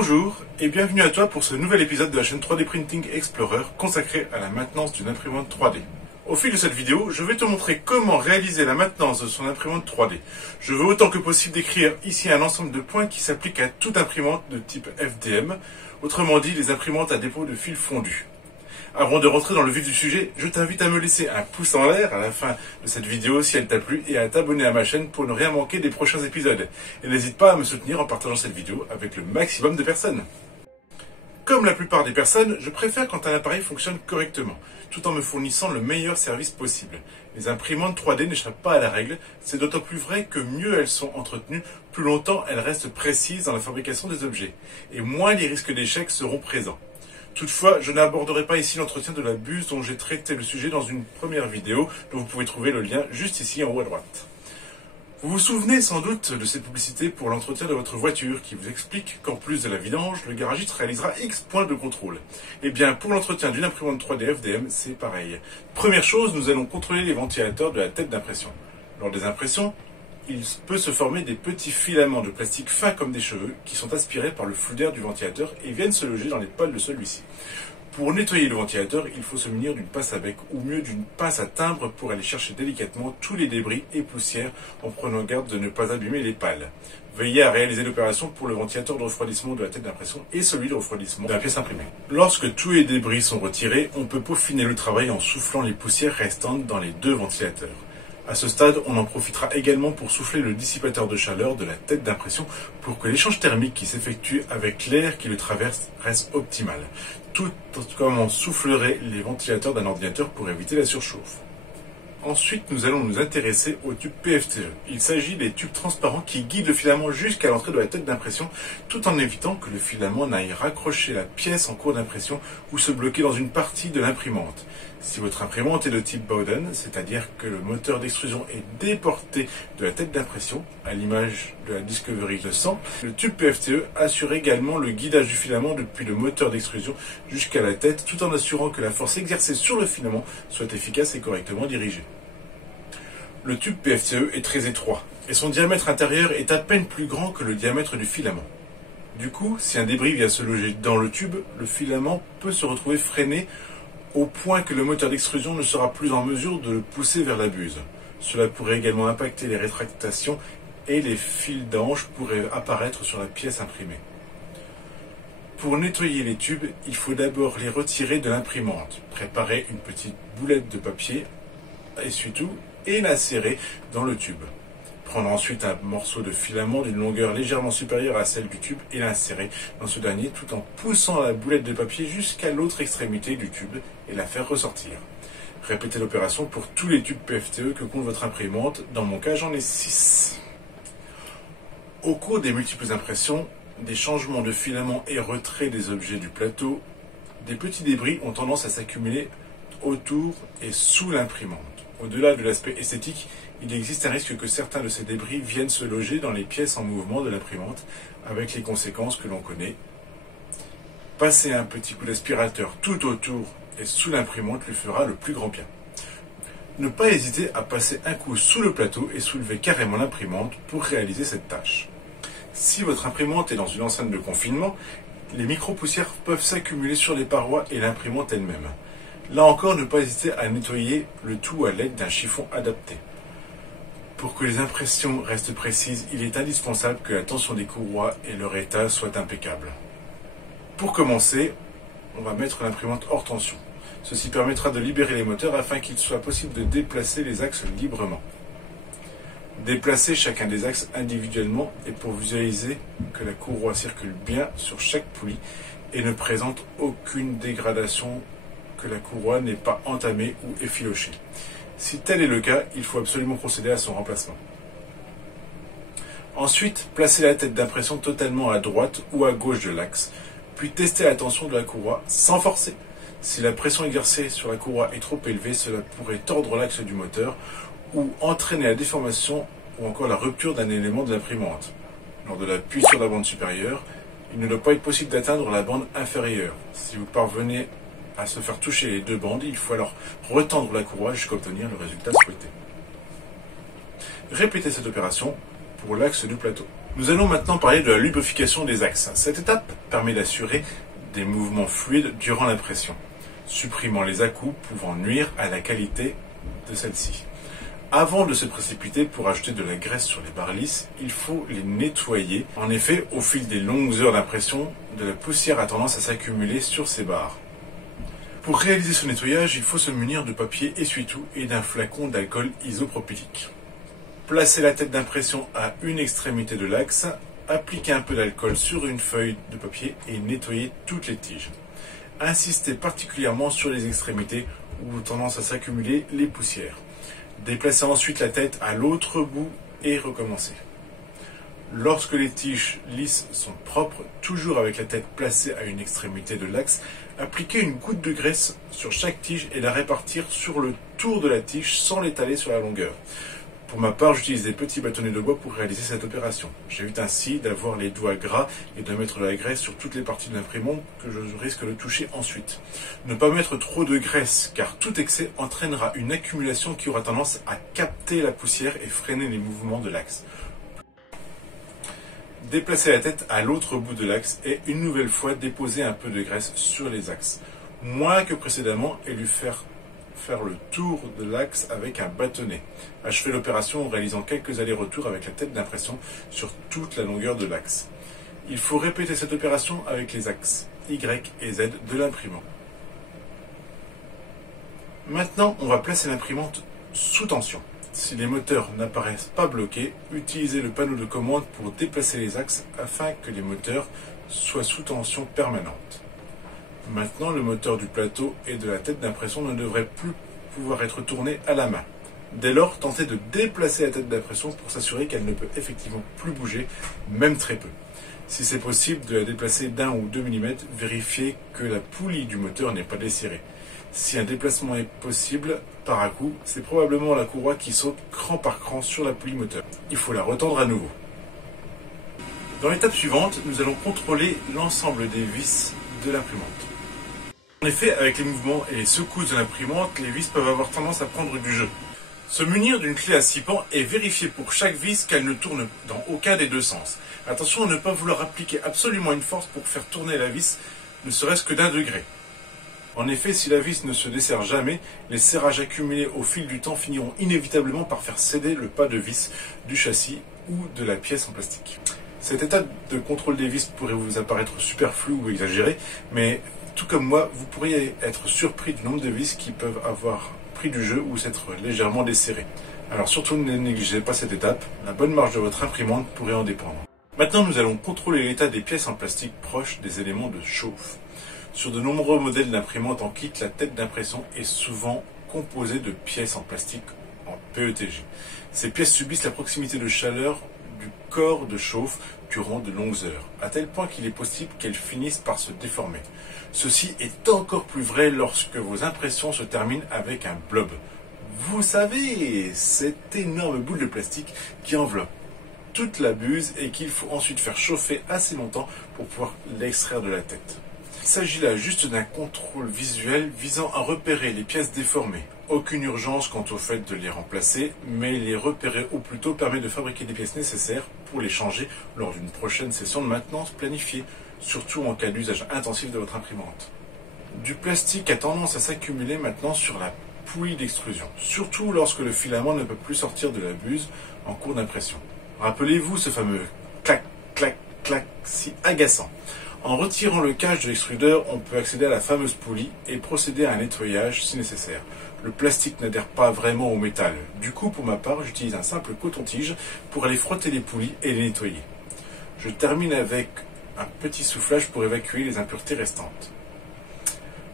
Bonjour et bienvenue à toi pour ce nouvel épisode de la chaîne 3D Printing Explorer consacrée à la maintenance d'une imprimante 3D. Au fil de cette vidéo, je vais te montrer comment réaliser la maintenance de son imprimante 3D. Je veux autant que possible décrire ici un ensemble de points qui s'appliquent à toute imprimante de type FDM, autrement dit les imprimantes à dépôt de fil fondu. Avant de rentrer dans le vif du sujet, je t'invite à me laisser un pouce en l'air à la fin de cette vidéo si elle t'a plu et à t'abonner à ma chaîne pour ne rien manquer des prochains épisodes. Et n'hésite pas à me soutenir en partageant cette vidéo avec le maximum de personnes. Comme la plupart des personnes, je préfère quand un appareil fonctionne correctement, tout en me fournissant le meilleur service possible. Les imprimantes 3D n'échappent pas à la règle, c'est d'autant plus vrai que mieux elles sont entretenues, plus longtemps elles restent précises dans la fabrication des objets, et moins les risques d'échec seront présents. Toutefois, je n'aborderai pas ici l'entretien de la buse dont j'ai traité le sujet dans une première vidéo, dont vous pouvez trouver le lien juste ici en haut à droite. Vous vous souvenez sans doute de cette publicité pour l'entretien de votre voiture qui vous explique qu'en plus de la vidange, le garagiste réalisera X points de contrôle. Eh bien, pour l'entretien d'une imprimante 3D FDM, c'est pareil. Première chose, nous allons contrôler les ventilateurs de la tête d'impression. Lors des impressions, il peut se former des petits filaments de plastique fins comme des cheveux qui sont aspirés par le flux d'air du ventilateur et viennent se loger dans les pales de celui-ci. Pour nettoyer le ventilateur, il faut se munir d'une pince à bec ou mieux d'une pince à timbre pour aller chercher délicatement tous les débris et poussières en prenant garde de ne pas abîmer les pales. Veillez à réaliser l'opération pour le ventilateur de refroidissement de la tête d'impression et celui de refroidissement de la pièce imprimée. Lorsque tous les débris sont retirés, on peut peaufiner le travail en soufflant les poussières restantes dans les deux ventilateurs. À ce stade, on en profitera également pour souffler le dissipateur de chaleur de la tête d'impression pour que l'échange thermique qui s'effectue avec l'air qui le traverse reste optimal, tout comme on soufflerait les ventilateurs d'un ordinateur pour éviter la surchauffe. Ensuite, nous allons nous intéresser aux tubes PFTE. Il s'agit des tubes transparents qui guident le filament jusqu'à l'entrée de la tête d'impression, tout en évitant que le filament n'aille raccrocher la pièce en cours d'impression ou se bloquer dans une partie de l'imprimante. Si votre imprimante est de type Bowden, c'est-à-dire que le moteur d'extrusion est déporté de la tête d'impression, à l'image de la Discovery 200, le tube PFTE assure également le guidage du filament depuis le moteur d'extrusion jusqu'à la tête, tout en assurant que la force exercée sur le filament soit efficace et correctement dirigée. Le tube PFTE est très étroit, et son diamètre intérieur est à peine plus grand que le diamètre du filament. Du coup, si un débris vient se loger dans le tube, le filament peut se retrouver freiné au point que le moteur d'extrusion ne sera plus en mesure de le pousser vers la buse. Cela pourrait également impacter les rétractations et les fils d'ange pourraient apparaître sur la pièce imprimée. Pour nettoyer les tubes, il faut d'abord les retirer de l'imprimante. Préparer une petite boulette de papier, essuie-tout, et l'insérer dans le tube. Prendre ensuite un morceau de filament d'une longueur légèrement supérieure à celle du tube et l'insérer dans ce dernier tout en poussant la boulette de papier jusqu'à l'autre extrémité du tube et la faire ressortir. Répétez l'opération pour tous les tubes PFTE que compte votre imprimante. Dans mon cas, j'en ai 6. Au cours des multiples impressions, des changements de filament et retrait des objets du plateau, des petits débris ont tendance à s'accumuler autour et sous l'imprimante. Au-delà de l'aspect esthétique, il existe un risque que certains de ces débris viennent se loger dans les pièces en mouvement de l'imprimante, avec les conséquences que l'on connaît. Passer un petit coup d'aspirateur tout autour et sous l'imprimante lui fera le plus grand bien. Ne pas hésiter à passer un coup sous le plateau et soulever carrément l'imprimante pour réaliser cette tâche. Si votre imprimante est dans une enceinte de confinement, les micro-poussières peuvent s'accumuler sur les parois et l'imprimante elle-même. Là encore, ne pas hésiter à nettoyer le tout à l'aide d'un chiffon adapté. Pour que les impressions restent précises, il est indispensable que la tension des courroies et leur état soient impeccables. Pour commencer, on va mettre l'imprimante hors tension. Ceci permettra de libérer les moteurs afin qu'il soit possible de déplacer les axes librement. Déplacez chacun des axes individuellement et pour visualiser que la courroie circule bien sur chaque poulie et ne présente aucune dégradation, que la courroie n'est pas entamée ou effilochée. Si tel est le cas, il faut absolument procéder à son remplacement. Ensuite, placez la tête d'impression totalement à droite ou à gauche de l'axe, puis testez la tension de la courroie sans forcer. Si la pression exercée sur la courroie est trop élevée, cela pourrait tordre l'axe du moteur ou entraîner la déformation ou encore la rupture d'un élément de l'imprimante. Lors de l'appui sur la bande supérieure, il ne doit pas être possible d'atteindre la bande inférieure. Si vous parvenez à se faire toucher les deux bandes, il faut alors retendre la courroie jusqu'à obtenir le résultat souhaité. Répétez cette opération pour l'axe du plateau. Nous allons maintenant parler de la lubrification des axes. Cette étape permet d'assurer des mouvements fluides durant l'impression, supprimant les à-coups pouvant nuire à la qualité de celle-ci. Avant de se précipiter pour ajouter de la graisse sur les barres lisses, il faut les nettoyer. En effet, au fil des longues heures d'impression, de la poussière a tendance à s'accumuler sur ces barres. Pour réaliser ce nettoyage, il faut se munir de papier essuie-tout et d'un flacon d'alcool isopropylique. Placez la tête d'impression à une extrémité de l'axe, appliquez un peu d'alcool sur une feuille de papier et nettoyez toutes les tiges. Insistez particulièrement sur les extrémités où ont tendance à s'accumuler les poussières. Déplacez ensuite la tête à l'autre bout et recommencez. Lorsque les tiges lisses sont propres, toujours avec la tête placée à une extrémité de l'axe, appliquez une goutte de graisse sur chaque tige et la répartir sur le tour de la tige sans l'étaler sur la longueur. Pour ma part, j'utilise des petits bâtonnets de bois pour réaliser cette opération. J'évite ainsi d'avoir les doigts gras et de mettre de la graisse sur toutes les parties de l'imprimante que je risque de toucher ensuite. Ne pas mettre trop de graisse, car tout excès entraînera une accumulation qui aura tendance à capter la poussière et freiner les mouvements de l'axe. Déplacez la tête à l'autre bout de l'axe et une nouvelle fois déposez un peu de graisse sur les axes, moins que précédemment, et lui faire le tour de l'axe avec un bâtonnet. Achevez l'opération en réalisant quelques allers-retours avec la tête d'impression sur toute la longueur de l'axe. Il faut répéter cette opération avec les axes Y et Z de l'imprimant. Maintenant, on va placer l'imprimante sous tension. Si les moteurs n'apparaissent pas bloqués, utilisez le panneau de commande pour déplacer les axes afin que les moteurs soient sous tension permanente. Maintenant, le moteur du plateau et de la tête d'impression ne devrait plus pouvoir être tourné à la main. Dès lors, tentez de déplacer la tête d'impression pour s'assurer qu'elle ne peut effectivement plus bouger, même très peu. Si c'est possible de la déplacer d'1 ou 2 mm, vérifiez que la poulie du moteur n'est pas desserrée. Si un déplacement est possible par à-coup, c'est probablement la courroie qui saute cran par cran sur la poulie moteur. Il faut la retendre à nouveau. Dans l'étape suivante, nous allons contrôler l'ensemble des vis de l'imprimante. En effet, avec les mouvements et les secousses de l'imprimante, les vis peuvent avoir tendance à prendre du jeu. Se munir d'une clé à 6 pans et vérifier pour chaque vis qu'elle ne tourne dans aucun des deux sens. Attention à ne pas vouloir appliquer absolument une force pour faire tourner la vis, ne serait-ce que d'1 degré. En effet, si la vis ne se desserre jamais, les serrages accumulés au fil du temps finiront inévitablement par faire céder le pas de vis du châssis ou de la pièce en plastique. Cette étape de contrôle des vis pourrait vous apparaître superflue ou exagérée, mais tout comme moi, vous pourriez être surpris du nombre de vis qui peuvent avoir pris du jeu ou s'être légèrement desserrées. Alors surtout ne négligez pas cette étape, la bonne marche de votre imprimante pourrait en dépendre. Maintenant nous allons contrôler l'état des pièces en plastique proches des éléments de chauffe. Sur de nombreux modèles d'imprimantes en kit, la tête d'impression est souvent composée de pièces en plastique en PETG. Ces pièces subissent la proximité de chaleur du corps de chauffe durant de longues heures, à tel point qu'il est possible qu'elles finissent par se déformer. Ceci est encore plus vrai lorsque vos impressions se terminent avec un blob. Vous savez, cette énorme boule de plastique qui enveloppe toute la buse et qu'il faut ensuite faire chauffer assez longtemps pour pouvoir l'extraire de la tête. Il s'agit là juste d'un contrôle visuel visant à repérer les pièces déformées. Aucune urgence quant au fait de les remplacer, mais les repérer au plus tôt permet de fabriquer des pièces nécessaires pour les changer lors d'une prochaine session de maintenance planifiée, surtout en cas d'usage intensif de votre imprimante. Du plastique a tendance à s'accumuler maintenant sur la poulie d'extrusion, surtout lorsque le filament ne peut plus sortir de la buse en cours d'impression. Rappelez-vous ce fameux clac, clac, clac si agaçant. En retirant le cache de l'extrudeur, on peut accéder à la fameuse poulie et procéder à un nettoyage si nécessaire. Le plastique n'adhère pas vraiment au métal. Du coup, pour ma part, j'utilise un simple coton-tige pour aller frotter les poulies et les nettoyer. Je termine avec un petit soufflage pour évacuer les impuretés restantes.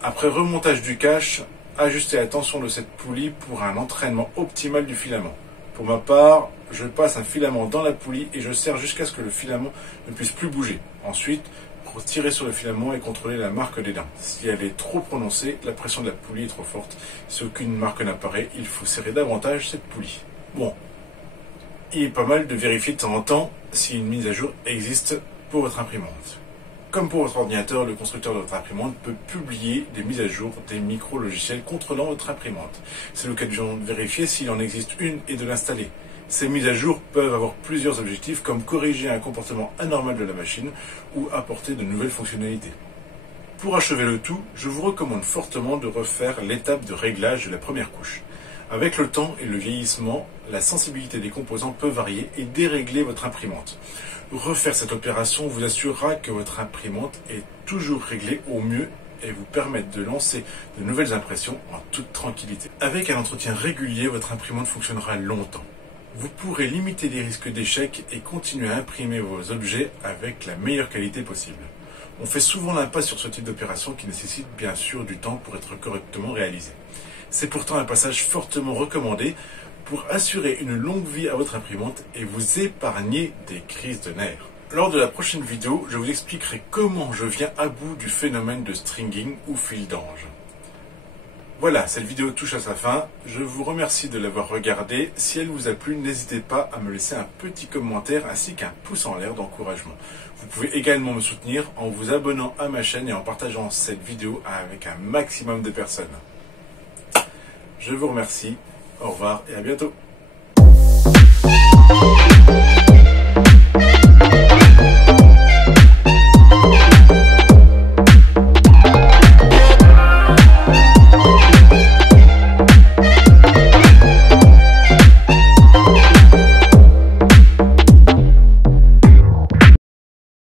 Après remontage du cache, ajustez la tension de cette poulie pour un entraînement optimal du filament. Pour ma part, je passe un filament dans la poulie et je serre jusqu'à ce que le filament ne puisse plus bouger. Ensuite, tirer sur le filament et contrôler la marque des dents. Si elle est trop prononcée, la pression de la poulie est trop forte. Si aucune marque n'apparaît, il faut serrer davantage cette poulie. Bon, il est pas mal de vérifier de temps en temps si une mise à jour existe pour votre imprimante. Comme pour votre ordinateur, le constructeur de votre imprimante peut publier des mises à jour des micro-logiciels contrôlant votre imprimante. C'est l'occasion de vérifier s'il en existe une et de l'installer. Ces mises à jour peuvent avoir plusieurs objectifs comme corriger un comportement anormal de la machine ou apporter de nouvelles fonctionnalités. Pour achever le tout, je vous recommande fortement de refaire l'étape de réglage de la première couche. Avec le temps et le vieillissement, la sensibilité des composants peut varier et dérégler votre imprimante. Refaire cette opération vous assurera que votre imprimante est toujours réglée au mieux et vous permettre de lancer de nouvelles impressions en toute tranquillité. Avec un entretien régulier, votre imprimante fonctionnera longtemps. Vous pourrez limiter les risques d'échec et continuer à imprimer vos objets avec la meilleure qualité possible. On fait souvent l'impasse sur ce type d'opération qui nécessite bien sûr du temps pour être correctement réalisé. C'est pourtant un passage fortement recommandé pour assurer une longue vie à votre imprimante et vous épargner des crises de nerfs. Lors de la prochaine vidéo, je vous expliquerai comment je viens à bout du phénomène de stringing ou fil d'ange. Voilà, cette vidéo touche à sa fin. Je vous remercie de l'avoir regardée. Si elle vous a plu, n'hésitez pas à me laisser un petit commentaire ainsi qu'un pouce en l'air d'encouragement. Vous pouvez également me soutenir en vous abonnant à ma chaîne et en partageant cette vidéo avec un maximum de personnes. Je vous remercie, au revoir et à bientôt.